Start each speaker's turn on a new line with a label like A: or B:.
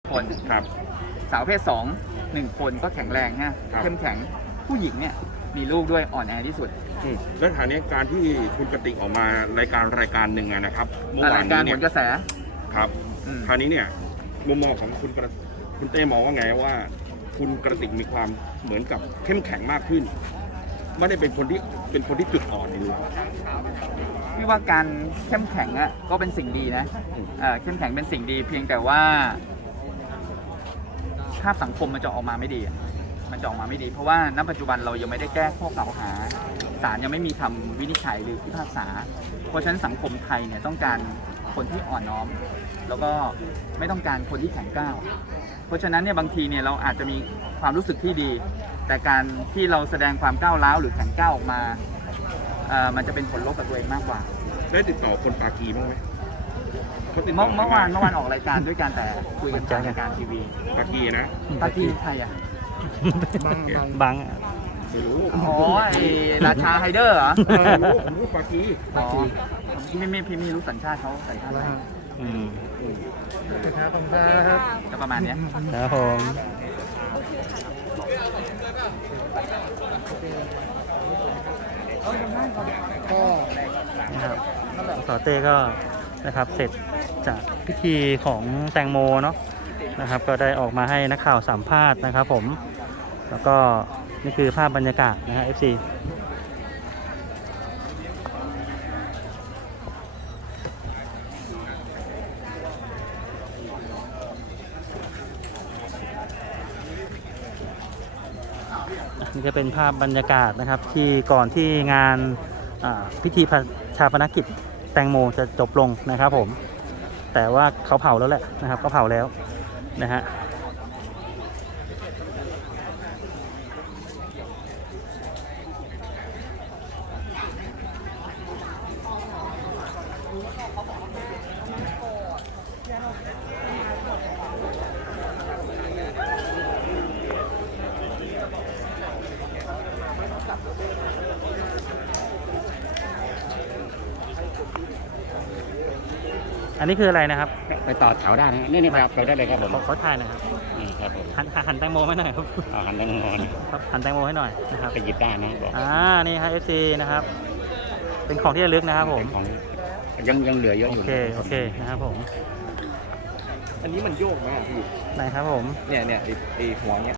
A: คน
B: ครับ
A: สาวเพศ1 คนก็แข็งแรงนะเข้มแข็งผู้หญิงเนี่ยมีลูกด้วยอ่อนแอที่สุด
B: แล้วฐานนี้การที่คุณกติกออกมารายการหนึ่งนะครับ
A: เมื่อวานนี้เนี่ยกระแส
B: ครับคราวนี้เนี่ยมุมมองของคุณเต้มองว่าไงว่าคุณกระติกมีความเหมือนกับเข้มแข็งมากขึ้นไม่ได้เป็นคนที่จุดอ่อนอยู่
A: พี่ว่าการเข้มแข็งอ่ะก็เป็นสิ่งดีนะเข้มแข็งเป็นสิ่งดีเพียงแต่ว่าภาพสังคมมันจะออกมาไม่ดีมันจะออกมาไม่ดีเพราะว่าณปัจจุบันเรายังไม่ได้แก้ข้อกล่าวหาศาลยังไม่มีคำวินิจฉัยหรือพิพากษาเพราะฉะนั้นสังคมไทยเนี่ยต้องการคนที่อ่อนน้อมแล้วก็ไม่ต้องการคนที่แข็งกร้าวเพราะฉะนั้นเนี่ยบางทีเนี่ยเราอาจจะมีความรู้สึกที่ดีแต่การที่เราแสดงความก้าวร้าวหรือแข็งกร้าวออกมามันจะเป็นผลลบกับตัวเองมากกว่า
B: ได้ติดต่อคนปากีบ้างไหม
A: เมื่อวานออกรายการด้วยกันแต่คุยกันจากรายการทีวี
B: ปากีนะ
A: ปากีใครอ่ะ
C: บัง
B: ไม่รู้
A: อ๋อไอ้ราชาไฮเดอร์เหรอ
B: ผมรู้ปากี
A: พี่ไม่รู้สัญชาติเขาสัญชาติอะไร
C: ครับ
A: จะประมาณนี้
C: ครับผมก็นะครับสเต้ก็นะครับเสร็จจากพิธีของแตงโมเนาะนะครับก็ได้ออกมาให้นักข่าวสัมภาษณ์นะครับผมแล้วก็นี่คือภาพบรรยากาศนะฮะ FC นี่จะเป็นภาพบรรยากาศนะครับที่ก่อนที่งานพิธีชาปนกิจแตงโมจะจบลงนะครับผมแต่ว่าเขาเผาแล้วแหละนะครับก็เผาแล้วนะฮะอันนี้คืออะไรนะครับ
B: ไปต่อแถวได้นะนี่ครับเราได้เลยครับผม
C: เขาถ่ายนะครับ
B: ครับผม
C: หันแตงโมให้หน่อยครับ
B: หันแตงโม
C: ครับหันแตงโมให้หน่อยนะครับ
B: ไปหยิบได้นะ
C: นี่ครับ FC นะครับเป็นของที่ระลึกนะครับผม
B: ยังเหลือเยอะอยู่
C: โอเคนะครับผม
B: อันนี้มันโยกไหมพี่
C: ไหนครับผม
B: เนี่ยไอหัวเนี้ย